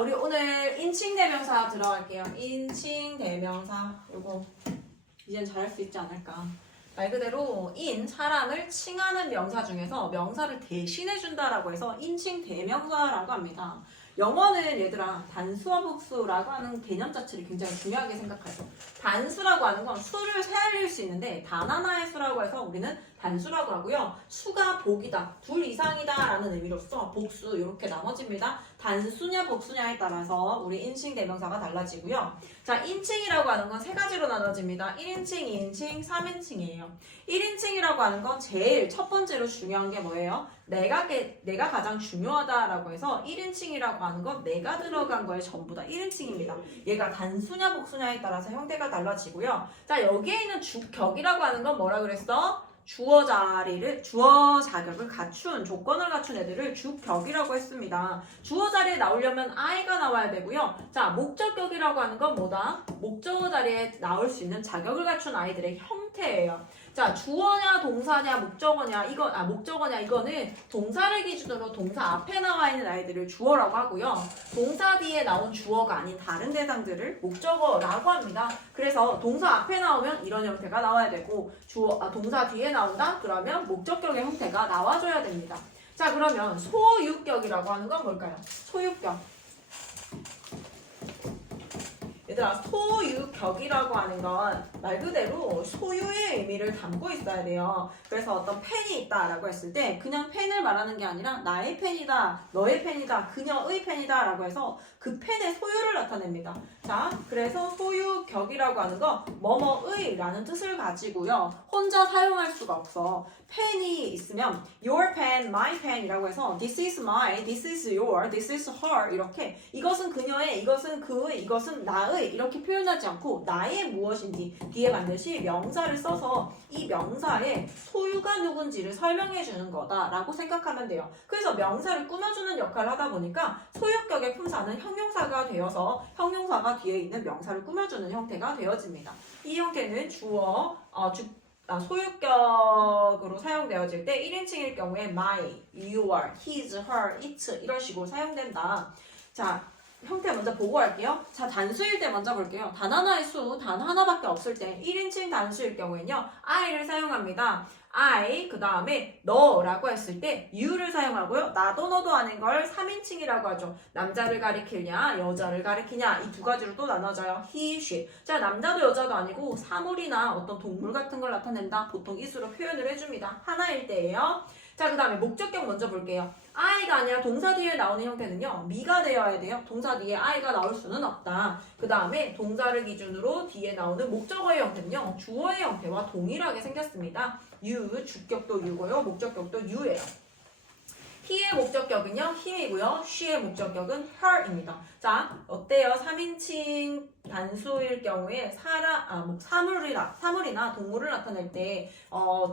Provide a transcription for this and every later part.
우리 오늘 인칭대명사 들어갈게요. 인칭대명사. 요거 이젠 잘할 수 있지 않을까. 말 그대로 사람을 칭하는 명사 중에서 명사를 대신해준다라고 해서 인칭대명사라고 합니다. 영어는 얘들아 단수와 복수라고 하는 개념 자체를 굉장히 중요하게 생각하죠. 단수라고 하는 건 수를 세알릴 수 있는데 단 하나의 수라고 해서 우리는 단수라고 하고요. 수가 복이다, 둘 이상이다 라는 의미로서 복수 이렇게 나눠집니다. 단수냐 복수냐에 따라서 우리 인칭 대명사가 달라지고요. 자, 인칭이라고 하는 건 세 가지로 나눠집니다. 1인칭, 2인칭, 3인칭이에요. 1인칭이라고 하는 건 제일 첫 번째로 중요한 게 뭐예요? 내가 가장 중요하다라고 해서 1인칭이라고 하는 건 내가 들어간 거에 전부 다 1인칭입니다. 얘가 단수냐 복수냐에 따라서 형태가 달라지고요. 자, 여기에 있는 주격이라고 하는 건 뭐라 그랬어? 주어 자격을 갖춘, 조건을 갖춘 애들을 주격이라고 했습니다. 주어 자리에 나오려면 I가 나와야 되고요. 자, 목적격이라고 하는 건 뭐다? 목적어 자리에 나올 수 있는 자격을 갖춘 아이들의 형태예요. 자, 주어냐, 동사냐, 목적어냐, 목적어냐, 이거는 동사를 기준으로 동사 앞에 나와 있는 아이들을 주어라고 하고요. 동사 뒤에 나온 주어가 아닌 다른 대상들을 목적어라고 합니다. 그래서 동사 앞에 나오면 이런 형태가 나와야 되고, 동사 뒤에 나온다? 그러면 목적격의 형태가 나와줘야 됩니다. 자, 그러면 소유격이라고 하는 건 뭘까요? 소유격. 얘들아, 소유격이라고 하는 건 말 그대로 소유의 의미를 담고 있어야 돼요. 그래서 어떤 펜이 있다라고 했을 때 그냥 펜을 말하는 게 아니라 나의 펜이다, 너의 펜이다, 그녀의 펜이다 라고 해서 그 펜의 소유를 나타냅니다. 자, 그래서 소유격이라고 하는 거 뭐뭐의 라는 뜻을 가지고요. 혼자 사용할 수가 없어. 펜이 있으면 your pen, my pen 이라고 해서 this is my, this is your, this is her 이렇게 이것은 그녀의, 이것은 그의, 이것은 나의 이렇게 표현하지 않고 나의 무엇인지 뒤에 반드시 명사를 써서 이 명사의 소유가 누군지를 설명해 주는 거다라고 생각하면 돼요. 그래서 명사를 꾸며주는 역할을 하다 보니까 소유격의 품사는 형용사가 되어서 형용사가 뒤에 있는 명사를 꾸며주는 형태가 되어집니다. 이 형태는 소유격으로 사용되어질 때 1인칭일 경우에 my, your, his, her, its 이런 식으로 사용된다. 자, 형태 먼저 보고 할게요. 자, 단수일 때 먼저 볼게요. 단 하나의 수, 단 하나밖에 없을 때 1인칭 단수일 경우에는요. I를 사용합니다. I, 그 다음에 너라고 했을 때 you를 사용하고요. 나도 너도 아닌 걸 3인칭이라고 하죠. 남자를 가리키냐, 여자를 가리키냐 이 두 가지로 또 나눠져요. he, she. 자, 남자도 여자도 아니고 사물이나 어떤 동물 같은 걸 나타낸다. 보통 이수로 표현을 해줍니다. 하나일 때예요. 자, 그 다음에 목적격 먼저 볼게요. I가 아니라 동사 뒤에 나오는 형태는요. 미가 되어야 돼요. 동사 뒤에 I가 나올 수는 없다. 그 다음에 동사를 기준으로 뒤에 나오는 목적어의 형태는요. 주어의 형태와 동일하게 생겼습니다. you, 주격도 you고요. 목적격도 you예요. he의 목적격은요. he이고요. she의 목적격은 her입니다. 자, 어때요? 3인칭 단수일 경우에 사물이나 동물을 나타낼 때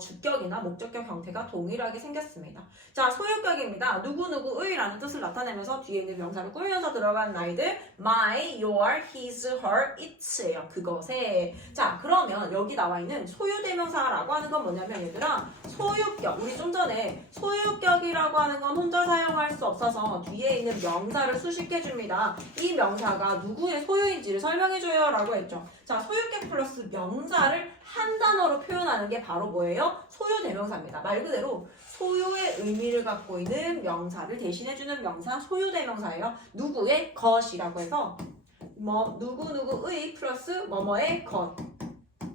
주격이나 목적격 형태가 동일하게 생겼습니다. 자, 소유격입니다. 누구누구의라는 뜻을 나타내면서 뒤에 있는 명사를 꾸며서 들어가는 아이들 my, your, his, her, its예요. 그것에. 자, 그러면 여기 나와 있는 소유대명사라고 하는 건 뭐냐면 얘들아 소유격. 우리 좀 전에 소유격이라고 하는 건 혼자 사용할 수 없어서 뒤에 있는 명사를 수식해줍니다. 이 명사가 누구의 소유인지를 설명해줘요 라고 했죠. 자, 소유격 플러스 명사를 한 단어로 표현하는 게 바로 뭐예요? 소유대명사입니다. 말 그대로 소유의 의미를 갖고 있는 명사를 대신해주는 명사 소유대명사예요. 누구의 것이라고 해서 누구누구의 플러스 뭐뭐의 것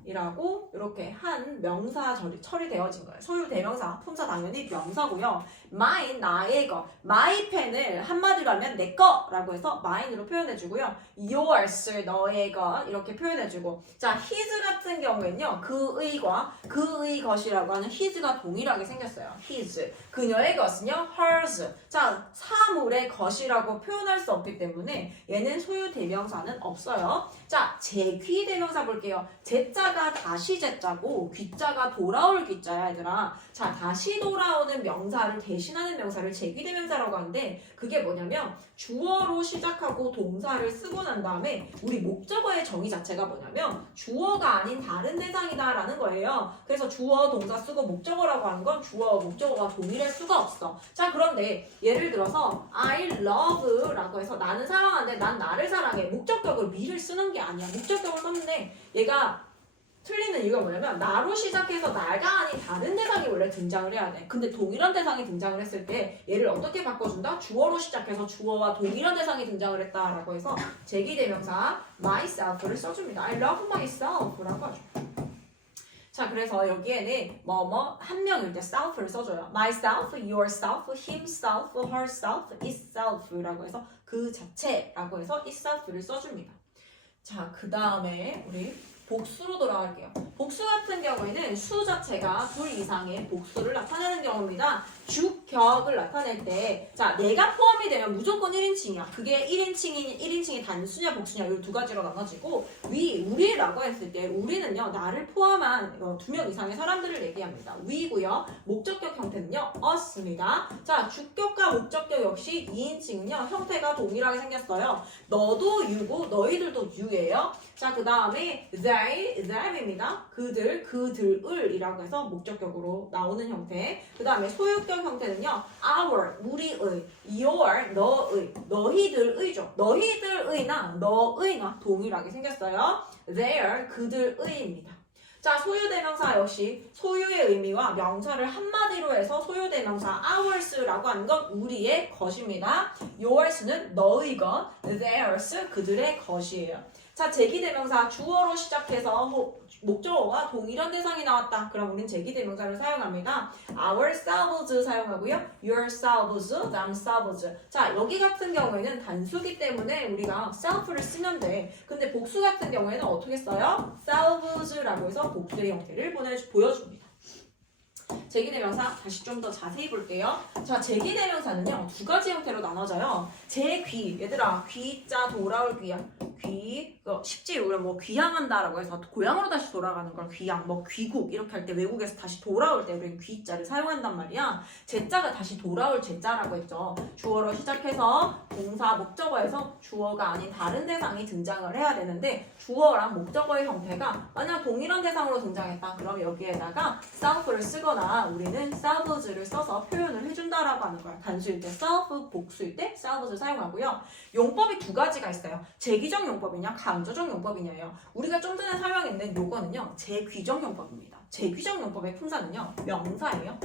이라고 이렇게 한 명사 처리되어진 거예요. 소유 대명사, 품사 당연히 명사고요. mine, 나의 것. my 펜을 한마디로 하면 내 거라고 해서 mine으로 표현해주고요. yours, 너의 것 이렇게 표현해주고 자, his 같은 경우에는요. 그의과 그의 것이라고 하는 his가 동일하게 생겼어요. his. 그녀의 것은요. hers. 자, 사물의 것이라고 표현할 수 없기 때문에 얘는 소유 대명사는 없어요. 자, 제귀 대명사 볼게요. 제자가 제자가 다시 제자고 귀자가 돌아올 귀자야 얘들아. 자, 다시 돌아오는 명사를 대신하는 명사를 제귀대명사라고 하는데 그게 뭐냐면 주어로 시작하고 동사를 쓰고 난 다음에 우리 목적어의 정의 자체가 뭐냐면 주어가 아닌 다른 대상이다 라는 거예요. 그래서 주어 동사 쓰고 목적어라고 하는 건 주어와 목적어가 동일할 수가 없어. 자, 그런데 예를 들어서 I love 라고 해서 나는 사랑하는데 난 나를 사랑해. 목적격을 me를 쓰는 게 아니야. 목적격을 썼는데 얘가 틀리는 이유가 뭐냐면 나로 시작해서 나가 아닌 다른 대상이 원래 등장을 해야 돼. 근데 동일한 대상이 등장을 했을 때 얘를 어떻게 바꿔준다? 주어로 시작해서 주어와 동일한 대상이 등장을 했다라고 해서 제기대명사 myself를 써줍니다. I love myself라고 하죠. 자, 그래서 여기에는 뭐뭐 한 명일 때 self를 써줘요. myself, yourself, himself, herself, itself라고 해서 그 자체라고 해서 itself를 써줍니다. 자, 그 다음에 우리 복수로 돌아갈게요. 복수 같은 경우에는 수 자체가 둘 이상의 복수를 나타내는 경우입니다. 주격을 나타낼 때, 자, 내가 포함이 되면 무조건 1인칭이야. 그게 1인칭이 단수냐 복수냐 이 두 가지로 나눠지고 우리라고 했을 때 우리는요 나를 포함한 2명 이상의 사람들을 얘기합니다. we고요. 목적격 형태는요 us입니다. 자, 주격과 목적격 역시 2인칭은요 형태가 동일하게 생겼어요. 너도 you고 너희들도 you예요. 자, 그 다음에 they, them입니다. 그들을 이라고 해서 목적격으로 나오는 형태. 그 다음에 소유격 형태는요 our, 우리의, your, 너의, 너희들의죠. 너희들의나 너의나 동일하게 생겼어요. their, 그들의입니다. 자, 소유대명사 역시 소유의 의미와 명사를 한마디로 해서 소유대명사 ours라고 하는 건 우리의 것입니다. yours는 너의 것, theirs 그들의 것이에요. 자, 제기대명사 주어로 시작해서 목적어와 동일한 대상이 나왔다. 그럼 우린 제기대명사를 사용합니다. ourselves 사용하고요. yourselves, themselves. 자, 여기 같은 경우에는 단수기 때문에 우리가 self를 쓰면 돼. 근데 복수 같은 경우에는 어떻게 써요? selves라고 해서 복수의 형태를 보여줍니다. 제기대명사 다시 좀 더 자세히 볼게요. 자, 제기대명사는요 두 가지 형태로 나눠져요. 제귀, 얘들아 귀자 돌아올 귀야. 귀, 쉽지 우리가 뭐 귀향한다라고 해서 고향으로 다시 돌아가는 걸 귀향, 뭐 귀국 이렇게 할 때 외국에서 다시 돌아올 때 우리는 귀자를 사용한단 말이야. 제자가 다시 돌아올 제자라고 했죠. 주어로 시작해서 동사 목적어에서 주어가 아닌 다른 대상이 등장을 해야 되는데 주어랑 목적어의 형태가 만약 동일한 대상으로 등장했다. 그럼 여기에다가 self를 쓰거나 우리는 selves를 써서 표현을 해준다라고 하는 거야. 단수일 때 self, 복수일 때 selves를 사용하고요. 용법이 두 가지가 있어요. 제기적 용법이냐 강조적 용법이냐예요. 우리가 좀 전에 설명했는 요거는요 제귀적 용법입니다. 제귀적 용법의 품사는요 명사예요.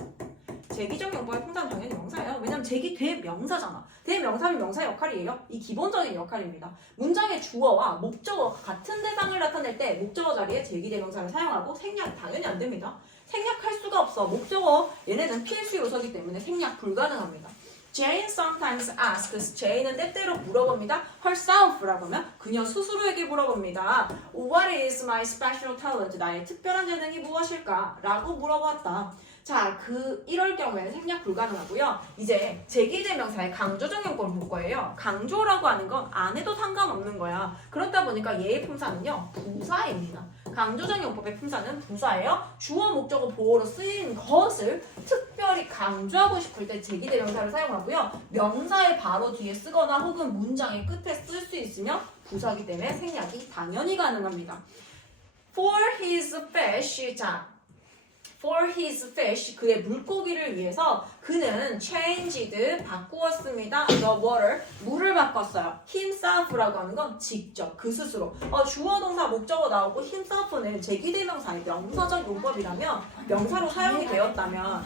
제기적 용법의 품사는 당연히 명사예요. 왜냐면 제기 대명사잖아. 대명사면 명사의 역할이에요. 이 기본적인 역할입니다. 문장의 주어와 목적어가 같은 대상을 나타낼 때 목적어 자리에 제기대명사를 사용하고 생략 당연히 안 됩니다. 생략할 수가 없어. 목적어 얘네는 필수 요소이기 때문에 생략 불가능합니다. Jane sometimes asks. Jane은 때때로 물어봅니다. herself라고 하면 그녀 스스로에게 물어봅니다. What is my special talent? 나의 특별한 재능이 무엇일까? 라고 물어봤다. 자, 이럴 경우에는 생략 불가능하고요. 이제 제기대명사의 강조적 용법을 볼 거예요. 강조라고 하는 건 안 해도 상관없는 거야. 그렇다 보니까 얘의 품사는요 부사입니다. 강조적 용법의 품사는 부사예요. 주어 목적어 보어로 쓰인 것을 특별히 강조하고 싶을 때 제기대명사를 사용하고요. 명사의 바로 뒤에 쓰거나 혹은 문장의 끝에 쓸 수 있으며 부사이기 때문에 생략이 당연히 가능합니다. For his fish. 자, for his fish, 그의 물고기를 위해서 그는 changed, 바꾸었습니다. the water, 물을 바꿨어요. himself라고 하는 건 직접, 그 스스로. 주어, 동사, 목적어 나오고 himself는 제기대명사의 명사적 용법이라면 명사로 사용이 되었다면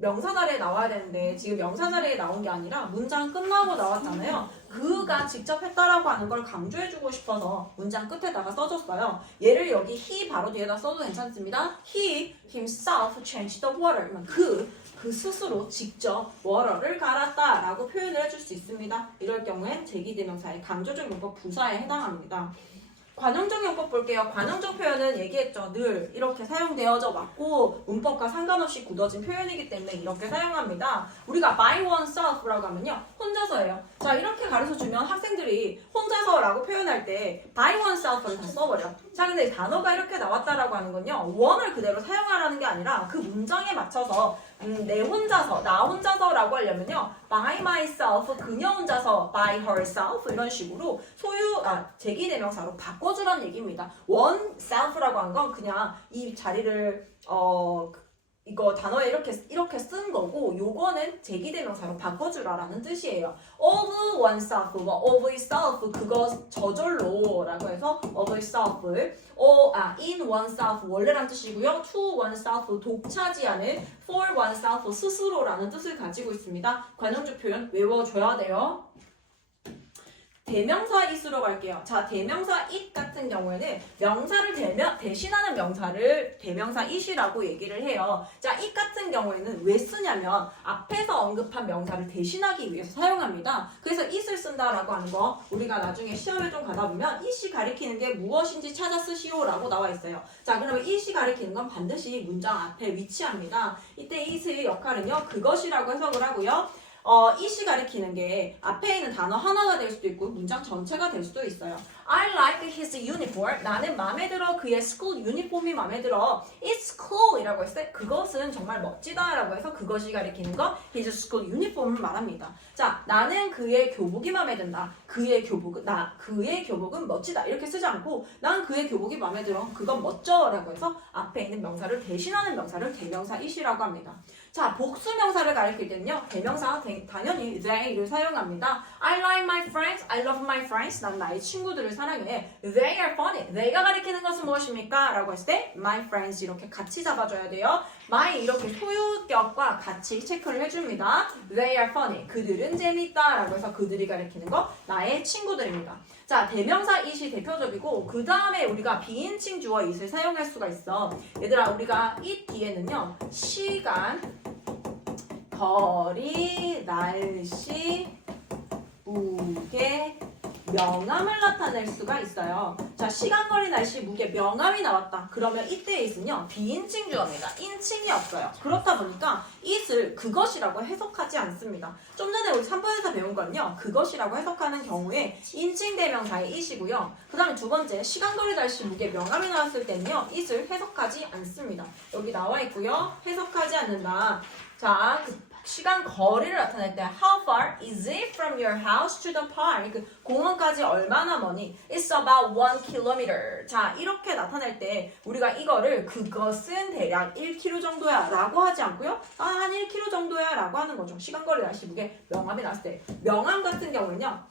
명사 자리에 나와야 되는데 지금 명사 자리에 나온 게 아니라 문장 끝나고 나왔잖아요. 그가 직접 했다라고 하는 걸 강조해주고 싶어서 문장 끝에다가 써줬어요. 얘를 여기 he 바로 뒤에다 써도 괜찮습니다. He himself changed the water. 그 스스로 직접 water를 갈았다라고 표현을 해줄 수 있습니다. 이럴 경우엔 제기대명사의 강조적 용법 부사에 해당합니다. 관용적 용법 볼게요. 관용적 표현은 얘기했죠. 늘 이렇게 사용되어져 왔고 문법과 상관없이 굳어진 표현이기 때문에 이렇게 사용합니다. 우리가 by oneself라고 하면요. 혼자 혼자서예요. 자, 이렇게 가르쳐주면 학생들이 혼자서라고 표현할 때 by oneself를 다 써버려. 자, 근데 단어가 이렇게 나왔다라고 하는 건요, one을 그대로 사용하라는 게 아니라 그 문장에 맞춰서 내 혼자서, 나 혼자서라고 하려면요, by myself, 그녀 혼자서, by herself 이런 식으로 제기대명사로 바꿔주라는 얘기입니다. oneself라고 한 건 그냥 이 자리를 이거 단어에 이렇게 쓴 거고, 요거는 제기대명사로 바꿔주라라는 뜻이에요. of oneself, of itself, 그거 저절로라고 해서 of itself을 in oneself 원래란 뜻이고요. to oneself 독차지하는, for oneself 스스로라는 뜻을 가지고 있습니다. 관용적 표현 외워줘야 돼요. 대명사 it으로 갈게요. 자, 대명사 it 같은 경우에는 명사를 대신하는 명사를 대명사 it이라고 얘기를 해요. 자, it 같은 경우에는 왜 쓰냐면 앞에서 언급한 명사를 대신하기 위해서 사용합니다. 그래서 it을 쓴다라고 하는 거 우리가 나중에 시험에 좀 가다 보면 it이 가리키는 게 무엇인지 찾아 쓰시오라고 나와 있어요. 자, 그러면 it이 가리키는 건 반드시 문장 앞에 위치합니다. 이때 it의 역할은요, 그것이라고 해석을 하고요. it이 가리키는 게 앞에 있는 단어 하나가 될 수도 있고 문장 전체가 될 수도 있어요. I like his uniform. 나는 마음에 들어. 그의 school 유니폼이 마음에 들어. It's cool 이라고 했을 때 그것은 정말 멋지다 라고 해서 그것이 가리키는 거 his school uniform을 말합니다. 자, 나는 그의 교복이 마음에 든다. 그의 교복은 멋지다. 이렇게 쓰지 않고 난 그의 교복이 마음에 들어. 그건 멋져 라고 해서 앞에 있는 명사를 대신하는 명사를 대명사 it이라고 합니다. 자, 복수 명사를 가리킬 때는요, 대명사 당연히 they를 사용합니다. I like my friends, I love my friends. 난 나의 친구들을 사랑해. They are funny. they가 가리키는 것은 무엇입니까? 라고 했을 때 my friends 이렇게 같이 잡아줘야 돼요. my 이렇게 소유격과 같이 체크를 해줍니다. They are funny. 그들은 재밌다. 라고 해서 그들이 가리키는 거 나의 친구들입니다. 자, 대명사 it이 대표적이고 그 다음에 우리가 비인칭 주어 it을 사용할 수가 있어. 얘들아, 우리가 it 뒤에는요, 시간, 거리, 날씨, 무게, 명암을 나타낼 수가 있어요. 자, 시간, 거리, 날씨, 무게, 명암이 나왔다. 그러면 이때의 it은요, 비인칭 주어입니다. 인칭이 없어요. 그렇다 보니까 it을 그것이라고 해석하지 않습니다. 좀 전에 우리 3번에서 배운 건요, 그것이라고 해석하는 경우에 인칭 대명사의 it이고요. 그 다음에 두 번째, 시간, 거리, 날씨, 무게, 명암이 나왔을 때는요, it을 해석하지 않습니다. 여기 나와 있고요. 해석하지 않는다. 자, 시간 거리를 나타낼 때 How far is it from your house to the park? 공원까지 얼마나 머니? It's about 1 kilometer. 자, 이렇게 나타낼 때 우리가 이거를 그것은 대략 1km 정도야 라고 하지 않고요. 한 1km 정도야 라고 하는 거죠. 시간, 거리, 날씨, 무게, 명암이 나왔을 때. 명암 같은 경우는요,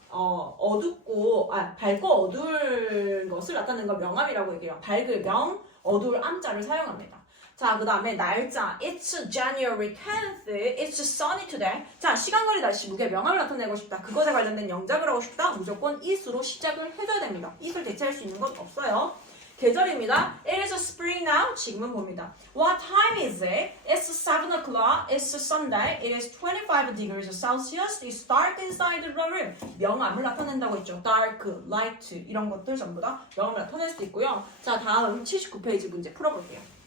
밝고 어두운 것을 나타내는 걸 명암이라고 얘기해요. 밝을 명, 어두울 암자를 사용합니다. 자, 그 다음에 날짜. It's January 10th. It's sunny today. 자, 시간, 거리, 날씨, 무게, 명암을 나타내고 싶다. 그것에 관련된 영작을 하고 싶다. 무조건 it으로 시작을 해줘야 됩니다. it을 대체할 수 있는 건 없어요. 계절입니다. It is spring now. 지금은 봅니다. What time is it? It's 7 o'clock. It's Sunday. It is 25 degrees Celsius. It's dark inside the room. 명암을 나타낸다고 했죠. Dark, light 이런 것들 전부 다 명암을 나타낼 수 있고요. 자, 다음 79페이지 문제 풀어볼게요.